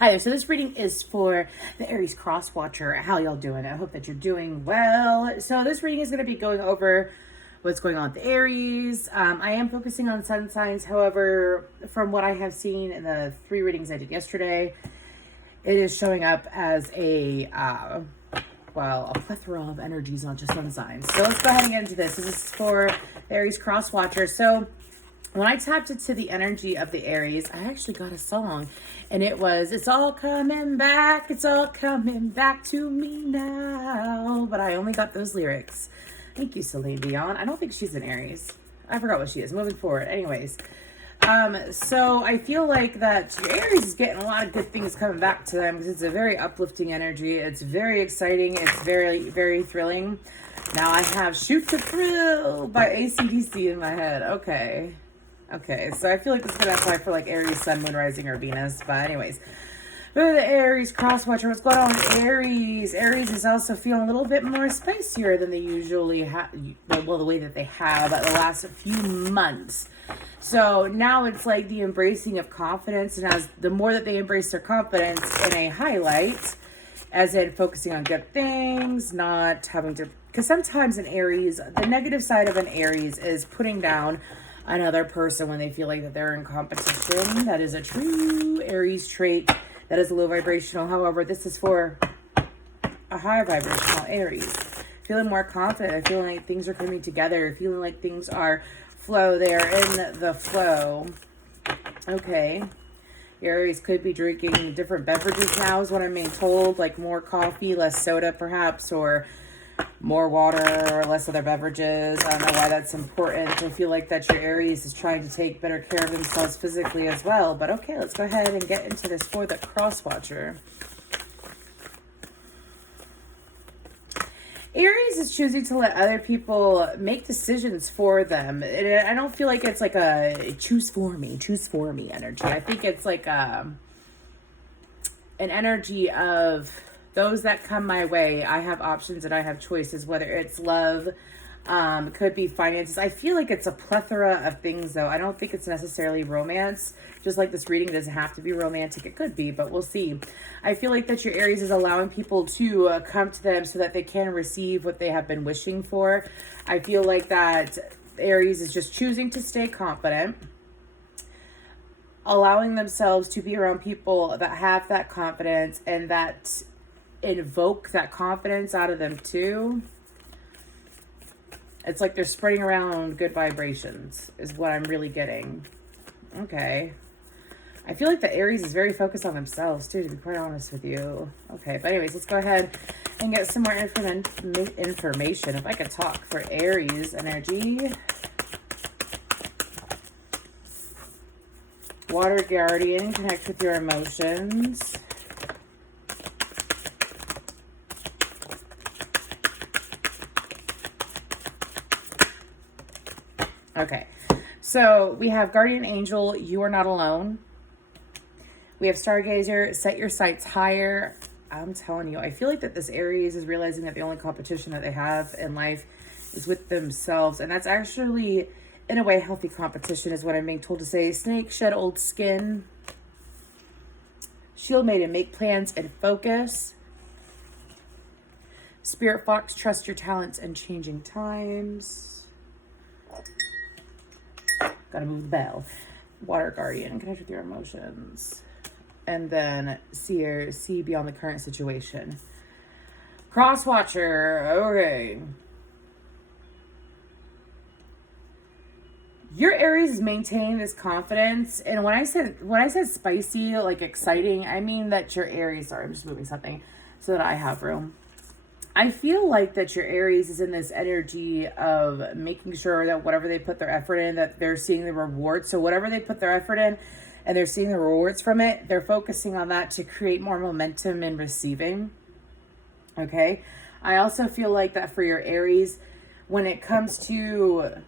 Hi there. So this reading is for the Aries cross watcher. How y'all doing? I hope that you're doing well. So this reading is going to be going over what's going on with the Aries. I am focusing on sun signs. However, from what I have seen in the 3 readings I did yesterday, it is showing up as a plethora of energies, not just sun signs. So let's go ahead and get into this. This is for the Aries cross watcher. So when I tapped into the energy of the Aries, I actually got a song, and it was, it's all coming back to me now, but I only got those lyrics. Thank you, Celine Dion. I don't think she's an Aries. I forgot what she is. Moving forward. Anyways, so I feel like that Aries is getting a lot of good things coming back to them because it's a very uplifting energy. It's very exciting. It's very, very thrilling. Now I have Shoot to Thrill by AC/DC in my head. Okay, so I feel like this is going to apply for like Aries, Sun, Moon, Rising, or Venus. But anyways, for the Aries cross watcher, what's going on with Aries? Aries is also feeling a little bit more spicier than they usually have, well, the way that they have the last few months. So now it's like the embracing of confidence, and as the more that they embrace their confidence in a highlight, as in focusing on good things, not having to, because sometimes in Aries, the negative side of an Aries is putting down another person when they feel like that they're in competition. That is a true Aries trait. That is a low vibrational. However, this is for a high vibrational Aries. Feeling more confident, feeling like things are coming together, feeling like things are flow. They are in the flow. Okay. Aries could be drinking different beverages now is what I'm being told, like more coffee, less soda perhaps, or more water or less other beverages. I don't know why that's important. I feel like that your Aries is trying to take better care of themselves physically as well. But okay, let's go ahead and get into this for the cross watcher. Aries is choosing to let other people make decisions for them. I don't feel like it's like a choose for me energy. I think it's like an energy of those that come my way. I have options and I have choices, whether it's love, could be finances. I feel like it's a plethora of things, though. I don't think it's necessarily romance. Just like this reading, it doesn't have to be romantic. It could be, but we'll see. I feel like that your Aries is allowing people to come to them so that they can receive what they have been wishing for. I feel like that Aries is just choosing to stay confident, allowing themselves to be around people that have that confidence and that invoke that confidence out of them too. It's like they're spreading around good vibrations is what I'm really getting. Okay. I feel like the Aries is very focused on themselves too, to be quite honest with you. Okay, but anyways, let's go ahead and get some more information. If I could talk for Aries energy. Water Guardian, connect with your emotions. Okay, so we have Guardian Angel, you are not alone. We have Stargazer, set your sights higher. I'm telling you, I feel like that this Aries is realizing that the only competition that they have in life is with themselves. And that's actually, in a way, healthy competition is what I'm being told to say. Snake, shed old skin. Shield Maiden, make plans and focus. Spirit Fox, trust your talents and changing times. Gotta move the bell. Water Guardian, connect with your emotions. And then Seer, see beyond the current situation. Cross Watcher, okay. Your Aries is maintaining this confidence. And when I said spicy, like exciting, I mean that your Aries, sorry, I'm just moving something so that I have room. I feel like that your Aries is in this energy of making sure that whatever they put their effort in, that they're seeing the rewards. So whatever they put their effort in and they're seeing the rewards from it, they're focusing on that to create more momentum in receiving. Okay. I also feel like that for your Aries, when it comes to,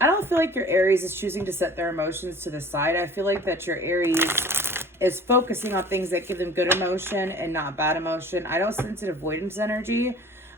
I don't feel like your Aries is choosing to set their emotions to the side. I feel like that your Aries is focusing on things that give them good emotion and not bad emotion. I don't sense an avoidance energy.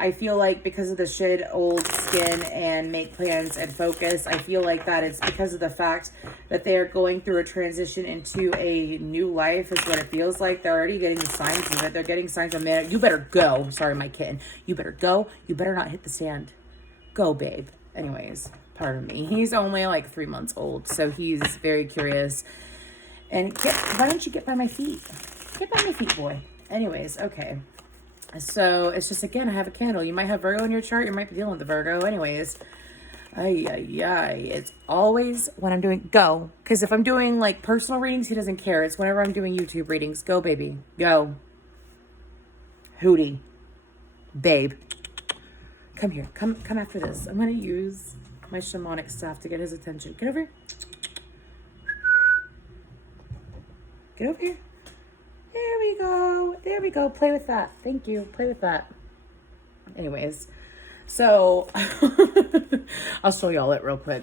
I feel like because of the shed old skin and make plans and focus, I feel like that it's because of the fact that they are going through a transition into a new life is what it feels like. They're already getting the signs of it. They're getting signs of, man, you better go. Sorry, my kitten. You better go. You better not hit the sand. Go, babe. Anyways, pardon me. He's only like 3 months old, so he's very curious. And why don't you get by my feet? Get by my feet, boy. Anyways, okay. So it's just, again, I have a candle. You might have Virgo in your chart. You might be dealing with the Virgo. Anyways, it's always when I'm doing, go. Because if I'm doing like personal readings, he doesn't care. It's whenever I'm doing YouTube readings. Go, baby. Go. Hootie. Babe. Come here. Come after this. I'm going to use my shamanic staff to get his attention. Get over here. Get over here. There we go. There we go. Play with that. Thank you. Play with that. Anyways, so I'll show y'all it real quick.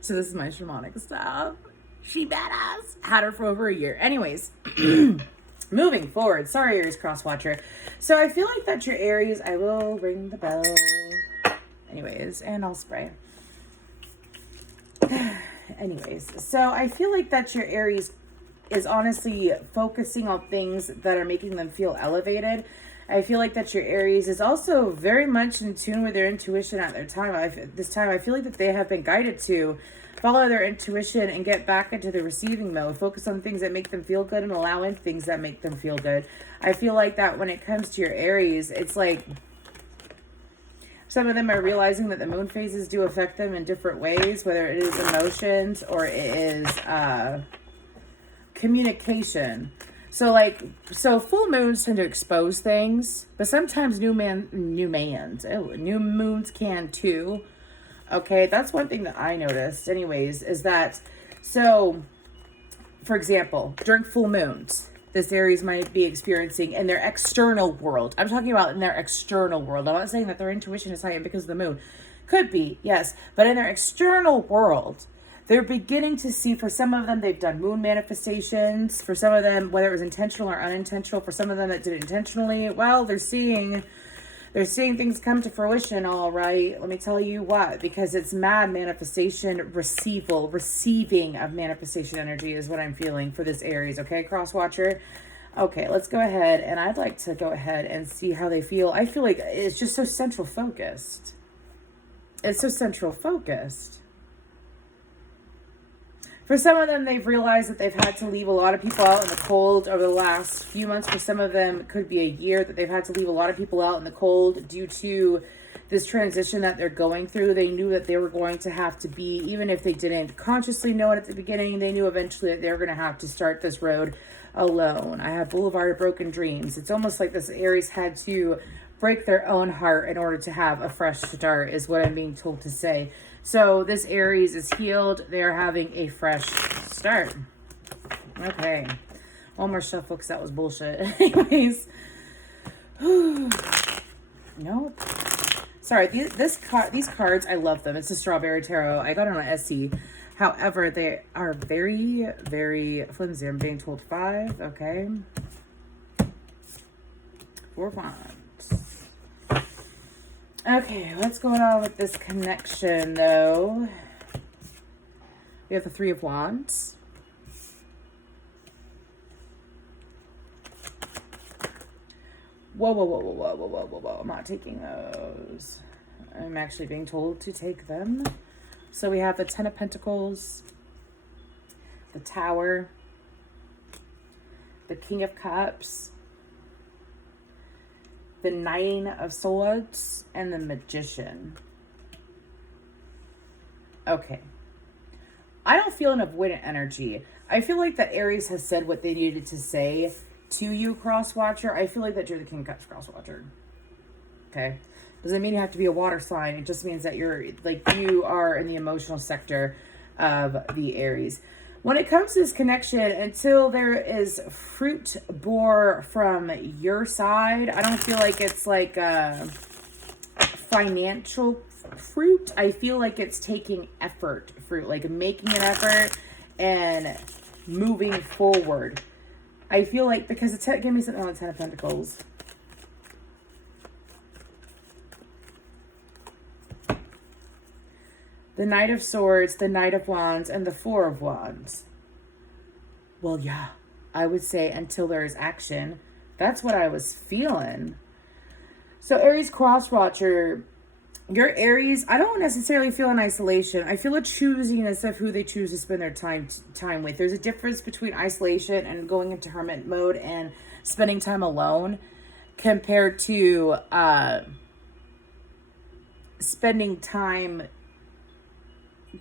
So this is my shamanic staff. She badass. Had her for over a year. Anyways, moving forward. Sorry, Aries cross watcher. So I feel like that your Aries, I will ring the bell. Anyways, and I'll spray. Anyways, so I feel like that your Aries is honestly focusing on things that are making them feel elevated. I feel like that your Aries is also very much in tune with their intuition at their time. This time, I feel like that they have been guided to follow their intuition and get back into the receiving mode. Focus on things that make them feel good and allow in things that make them feel good. I feel like that when it comes to your Aries, it's like some of them are realizing that the moon phases do affect them in different ways, whether it is emotions or it is communication. So full moons tend to expose things, but sometimes new moons can too. Okay, that's one thing that I noticed anyways, is that, so for example, during full moons, this Aries might be experiencing in their external world. I'm talking about in their external world. I'm not saying that their intuition is heightened because of the moon. Could be, yes, but in their external world, they're beginning to see, for some of them, they've done moon manifestations. For some of them, whether it was intentional or unintentional, for some of them that did it intentionally, well, they're seeing things come to fruition, all right. Let me tell you what, because it's mad manifestation, receiving of manifestation energy is what I'm feeling for this Aries, okay, cross watcher? Okay, let's go ahead, and I'd like to go ahead and see how they feel. I feel like it's just so central focused. It's so central focused. For some of them, they've realized that they've had to leave a lot of people out in the cold over the last few months. For some of them, it could be a year that they've had to leave a lot of people out in the cold due to this transition that they're going through. They knew that they were going to have to be, even if they didn't consciously know it at the beginning, they knew eventually that they were going to have to start this road alone. I have Boulevard of Broken Dreams. It's almost like this Aries had to break their own heart in order to have a fresh start, is what I'm being told to say. So this Aries is healed. They're having a fresh start. Okay. One more shuffle because that was bullshit. Anyways. No. Sorry. These cards, I love them. It's a Strawberry Tarot. I got it on Etsy. However, they are very, very flimsy. I'm being told 5. Okay. 4 Wands. Okay, what's going on with this connection, though? We have the 3 of Wands. Whoa. I'm not taking those. I'm actually being told to take them. So we have the 10 of Pentacles, the Tower, the King of Cups, the 9 of Swords, and the Magician. Okay. I don't feel an avoidant energy. I feel like that Aries has said what they needed to say to you, cross watcher. I feel like that you're the King of Cups, cross watcher. Okay. Doesn't mean you have to be a water sign. It just means that you are in the emotional sector of the Aries. When it comes to this connection, until there is fruit bore from your side, I don't feel like it's like a financial fruit. I feel like it's taking effort fruit, like making an effort and moving forward. I feel like, because give me something on the 10 of Pentacles. the Knight of Swords, the Knight of Wands, and the Four of Wands. Well, yeah, I would say until there is action. That's what I was feeling. So Aries cross watcher, your Aries, I don't necessarily feel an isolation. I feel a choosiness of who they choose to spend their time with. There's a difference between isolation and going into hermit mode and spending time alone compared to spending time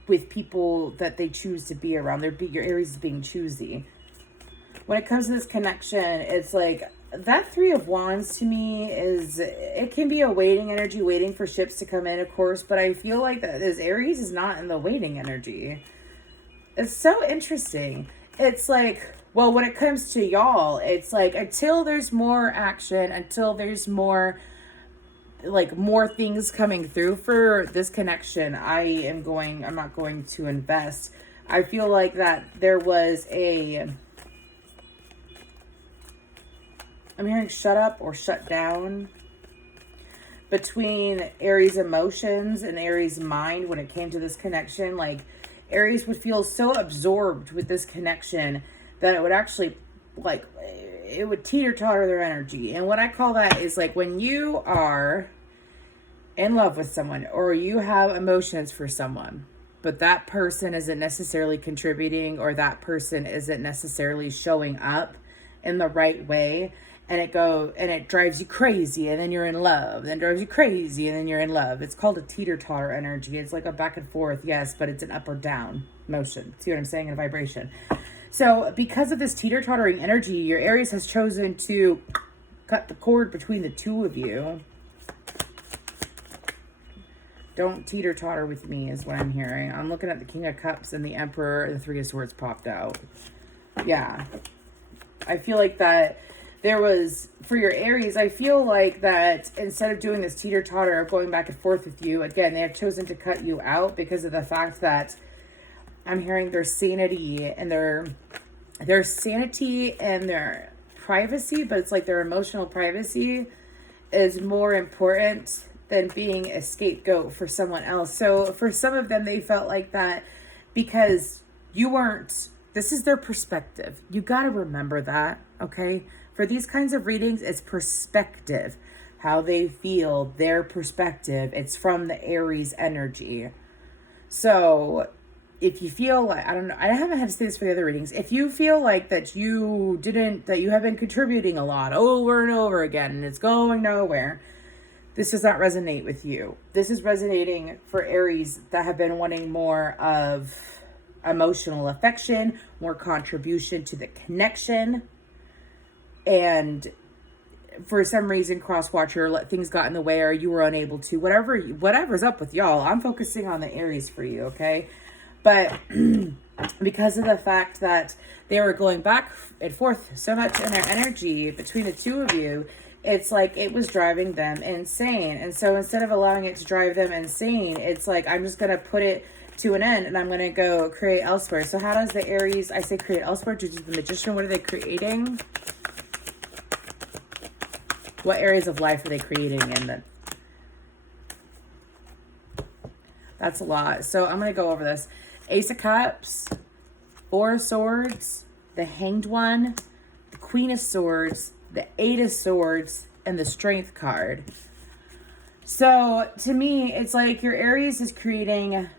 with people that they choose to be around. Your Aries is being choosy. When it comes to this connection, it's like that Three of Wands to me it can be a waiting energy, waiting for ships to come in, of course, but I feel like that this Aries is not in the waiting energy. It's so interesting. It's like, well, when it comes to y'all, it's like until there's more action, until there's more things coming through for this connection, I'm not going to invest. I feel like that there was I'm hearing shut up or shut down between Aries emotions and Aries mind when it came to this connection. Like Aries would feel so absorbed with this connection that it would actually it would teeter-totter their energy. And what I call that is like when you are in love with someone or you have emotions for someone, but that person isn't necessarily contributing or that person isn't necessarily showing up in the right way. And it drives you crazy, and then you're in love, then drives you crazy, and then you're in love. It's called a teeter-totter energy. It's like a back and forth, yes, but it's an up or down motion. See what I'm saying? In a vibration. So because of this teeter-tottering energy, your Aries has chosen to cut the cord between the two of you. Don't teeter-totter with me is what I'm hearing. I'm looking at the King of Cups and the Emperor, and the Three of Swords popped out. Yeah. I feel like that there was, for your Aries, I feel like that instead of doing this teeter-totter of going back and forth with you, again, they have chosen to cut you out because of the fact that I'm hearing their sanity and their sanity and their privacy, but it's like their emotional privacy is more important than being a scapegoat for someone else. So for some of them, they felt like that because you weren't, this is their perspective. You got to remember that, okay? For these kinds of readings, it's perspective, how they feel, their perspective. It's from the Aries energy. So if you feel like, I don't know, I haven't had to say this for the other readings. If you feel like that you have been contributing a lot over and over again, and it's going nowhere, this does not resonate with you. This is resonating for Aries that have been wanting more of emotional affection, more contribution to the connection. And for some reason, cross-watcher, things got in the way or you were unable to. Whatever's up with y'all, I'm focusing on the Aries for you, okay? But because of the fact that they were going back and forth so much in their energy between the two of you, it's like it was driving them insane. And so instead of allowing it to drive them insane, it's like I'm just going to put it to an end and I'm going to go create elsewhere. So how does the Aries, I say create elsewhere, to the Magician, what are they creating? What areas of life are they creating in them? That's a lot. So I'm going to go over this. Ace of Cups, Four of Swords, the Hanged One, the Queen of Swords, the Eight of Swords, and the Strength card. So to me, it's like your Aries is creating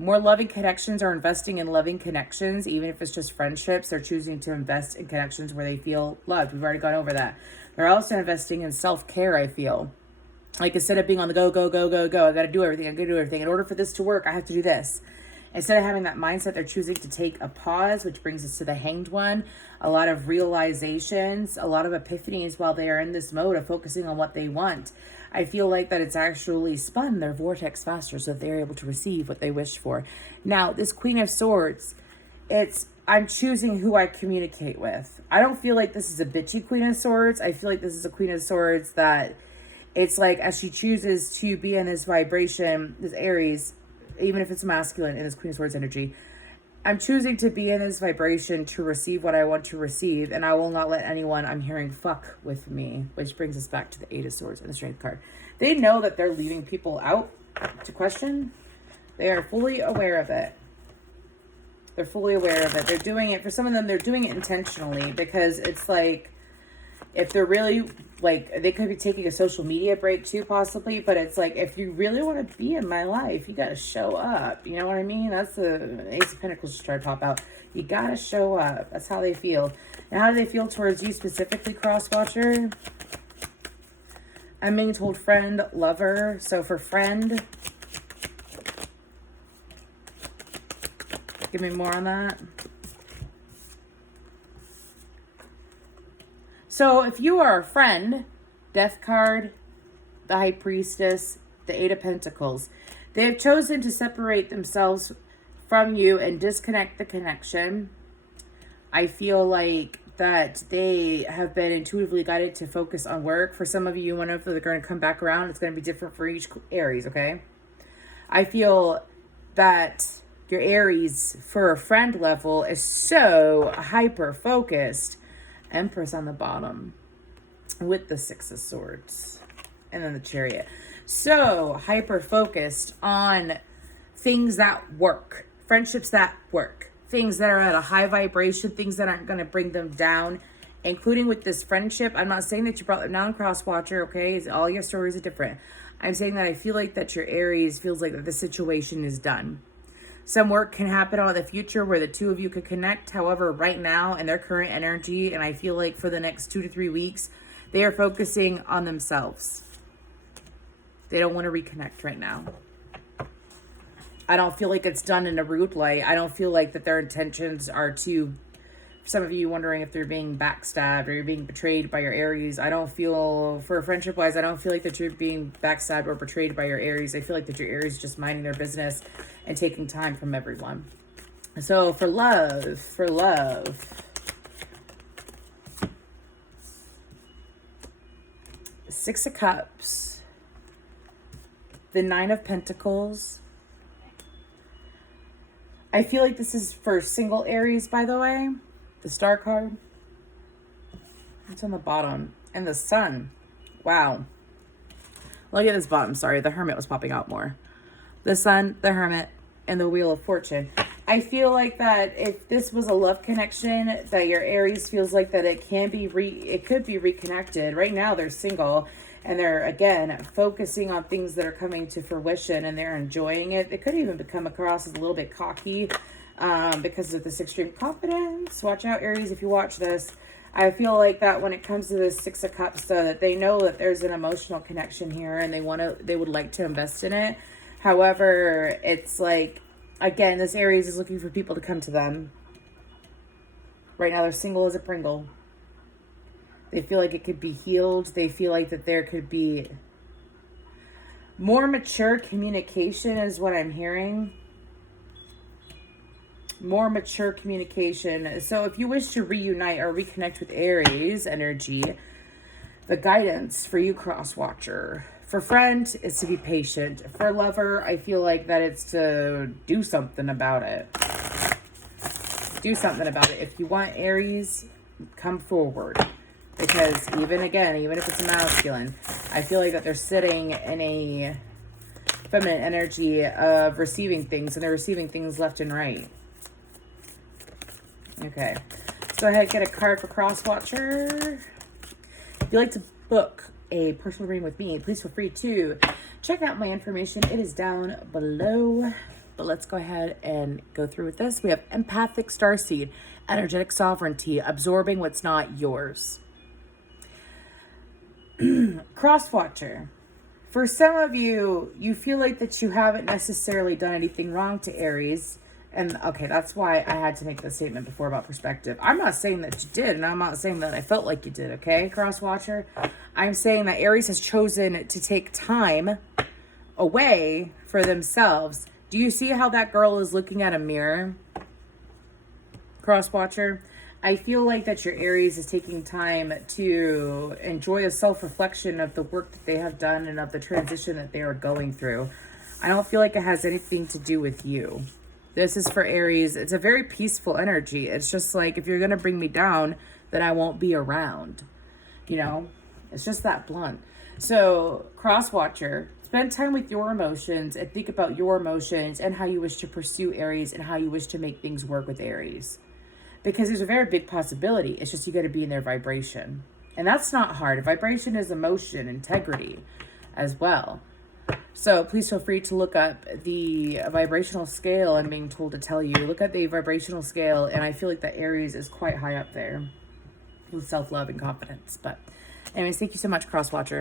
more loving connections or investing in loving connections, even if it's just friendships. They're choosing to invest in connections where they feel loved. We've already gone over that. They're also investing in self-care, I feel. Like instead of being on the go, go, go, go, go, I got to do everything. In order for this to work, I have to do this. Instead of having that mindset, they're choosing to take a pause, which brings us to the Hanged One. A lot of realizations, a lot of epiphanies while they are in this mode of focusing on what they want. I feel like that it's actually spun their vortex faster so that they're able to receive what they wish for. Now, this Queen of Swords, I'm choosing who I communicate with. I don't feel like this is a bitchy Queen of Swords. I feel like this is a Queen of Swords that it's like as she chooses to be in this vibration, this Aries, even if it's masculine in this Queen of Swords energy, I'm choosing to be in this vibration to receive what I want to receive, and I will not let anyone I'm hearing fuck with me, which brings us back to the Eight of Swords and the Strength card. They know that they're leaving people out to question. They are fully aware of it. They're fully aware of it. They're doing it, for some of them, they're doing it intentionally, because it's like, if they're really, like, they could be taking a social media break too, possibly, but it's like, if you really want to be in my life, you got to show up. You know what I mean? That's the Ace of Pentacles trying to pop out. You got to show up. That's how they feel. And how do they feel towards you specifically, Crosswatcher? I'm being told friend, lover. So for friend, give me more on that. So if you are a friend, Death card, the High Priestess, the Eight of Pentacles, they have chosen to separate themselves from you and disconnect the connection. I feel like that they have been intuitively guided to focus on work. For some of you, whenever they're going to come back around, it's going to be different for each Aries, okay? I feel that your Aries, for a friend level, is so hyper-focused. Empress on the bottom with the Six of Swords and then the Chariot. So hyper-focused on things that work, friendships that work, things that are at a high vibration, things that aren't going to bring them down, including with this friendship. I'm not saying that you brought them down, Crosswatcher, okay? All your stories are different. I'm saying that I feel like that your Aries feels like that the situation is done. Some work can happen on the future where the two of you could connect. However, right now in their current energy, and I feel like for the next 2 to 3 weeks, they are focusing on themselves. They don't want to reconnect right now. I don't feel like it's done in a rude light. I don't feel like that their intentions are to, some of you wondering if they're being backstabbed or you're being betrayed by your Aries. I don't feel, for friendship wise, I don't feel like that you're being backstabbed or betrayed by your Aries. I feel like that your Aries is just minding their business and taking time from everyone. So for love, Six of Cups, the Nine of Pentacles. I feel like this is for single Aries, by the way. The Star card. It's on the bottom. And the Sun. Wow. Look at this bottom. Sorry, the Hermit was popping out more. The Sun, the Hermit, and the Wheel of Fortune. I feel like that if this was a love connection, that your Aries feels like that it can be it could be reconnected. Right now they're single and they're, again, focusing on things that are coming to fruition and they're enjoying it. It could even come across as a little bit cocky because of this extreme confidence. Watch out, Aries, if you watch this. I feel like that when it comes to this Six of Cups, though, that they know that there's an emotional connection here and they would like to invest in it. However, it's like, again, this Aries is looking for people to come to them. Right now, they're single as a Pringle. They feel like it could be healed. They feel like that there could be more mature communication is what I'm hearing. More mature communication. So if you wish to reunite or reconnect with Aries energy, the guidance for you, Crosswatcher. For friend, is to be patient. For lover, I feel like that it's to do something about it. Do something about it. If you want Aries, come forward. Because even if it's a masculine, I feel like that they're sitting in a feminine energy of receiving things. And they're receiving things left and right. Okay. Let's go ahead and get a card for Crosswatcher. If you'd like to book a personal reading with me, please feel free to check out my information. It is down below. But let's go ahead and go through with this. We have empathic starseed, energetic sovereignty, absorbing what's not yours. Crosswatcher. For some of you, you feel like that you haven't necessarily done anything wrong to Aries. And okay, that's why I had to make the statement before about perspective. I'm not saying that you did, and I'm not saying that I felt like you did, okay, Crosswatcher? I'm saying that Aries has chosen to take time away for themselves. Do you see how that girl is looking at a mirror, Crosswatcher? I feel like that your Aries is taking time to enjoy a self-reflection of the work that they have done and of the transition that they are going through. I don't feel like it has anything to do with you. This is for Aries. It's a very peaceful energy. It's just like, if you're going to bring me down, then I won't be around. You know, it's just that blunt. So Crosswatcher, spend time with your emotions and think about your emotions and how you wish to pursue Aries and how you wish to make things work with Aries. Because there's a very big possibility. It's just you got to be in their vibration. And that's not hard. Vibration is emotion, integrity as well. So please feel free to look up the vibrational scale. I'm being told to tell you. Look at the vibrational scale. And I feel like that Aries is quite high up there with self-love and confidence. But anyways, thank you so much, Cross Watcher.